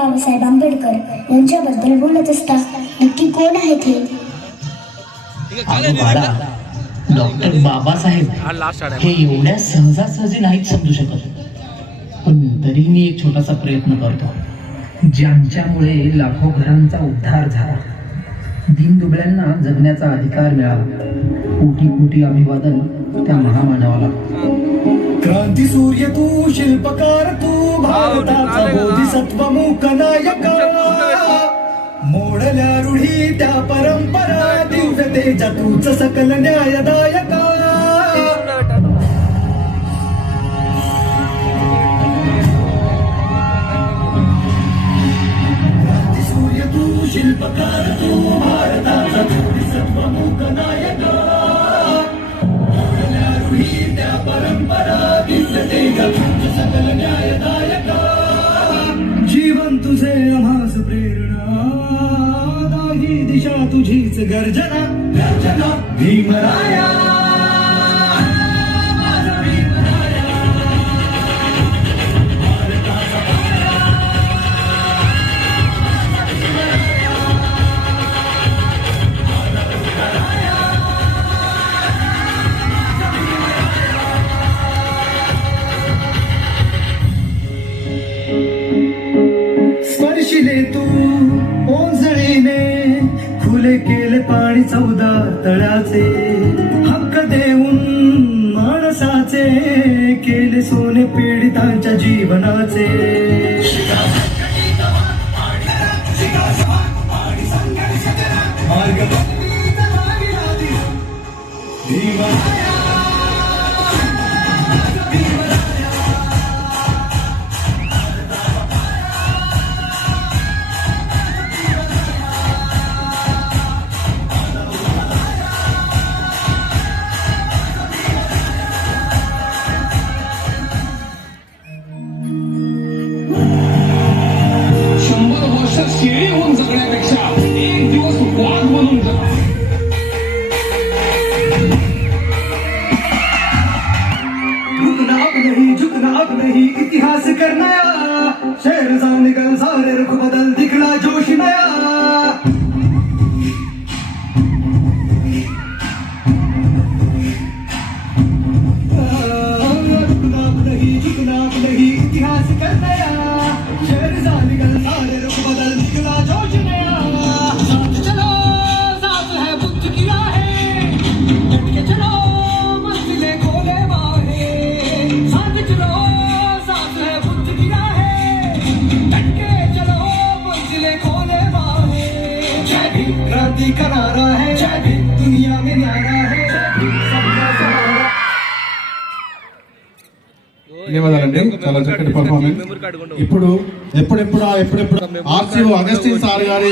बाबासाहेब आंबेडकर यांच्याबद्दल बोलत असता नक्की कोण आहेत हे? डॉक्टर बाबासाहेब हे एवढ्या सहजासहजी नाहीत समजू शकत, पण तरी मी एक छोटासा प्रयत्न करतो. ज्यांच्यामुळे लाखो घरांचा उद्धार झाला, दीनदुबळ्यांना जगण्याचा अधिकार मिळाला. कोटी कोटी अभिवादन त्या महामानवाला. क्रांती सूर्य तू, शिल्पकार तू, भारताचा बोधिसत्व मूक नायका. मोडल्या रूढी त्या परंपरा, दिव्यतेच्या तूच सकल न्यायदायका. क्रांती सूर्य तू, शिल्पकार तू, भारताचा बोधिसत्व मूक नायका. मोडल्या रूढी त्या परंपरा, दिव्यतेच्या तूच सकल न्यायदायका. जीवन तुझे आम्हास प्रेरणा, दाही दिशा तुझीच गर्जना. गर्जना भीमराया, माझा भीमराया. भारताचा पाया, माझा भीमराया. माझा भीमराया, माझा भीमराया. स्पर्शिले तू ओंजळीने, खुले केले पाणी 14 तळ्याचे. हक्क देऊन माणसाचे, केले सोने पीडितांच्या जीवनाचे. मार्ग भीमराया. शेळी होऊन जगण्यापेक्षा एक दिवस वाघ बनून जगा. रुकना अब नहीं, झुकना अब नहीं, इतिहास करना. शेर जा निकल सारे रुख बदल, दिखला जोश नया. रुकना अब नहीं, झुकना अब नहीं, इतिहास करना. शेर जा निकल सारे रुख बदल, दिखला जोश नया. साथ चलो, साथ है बुद्ध की राहें, डट के चलो, मंजिलें खोले बाहें. साथ चलो, साथ है बुद्ध की राहें, डट के चलो, मंजिलें खोले बाहें. जय भीम क्रांति का नारा है, जय भीम दुनिया में न्यारा है, सबका सहारा. ధన్యవాదాలండి, చాలా చక్కటి పర్ఫార్మెన్స్. ఇప్పుడు ఎప్పుడెప్పుడు ఆర్సీఓ అగస్టిన్ సార్ గారి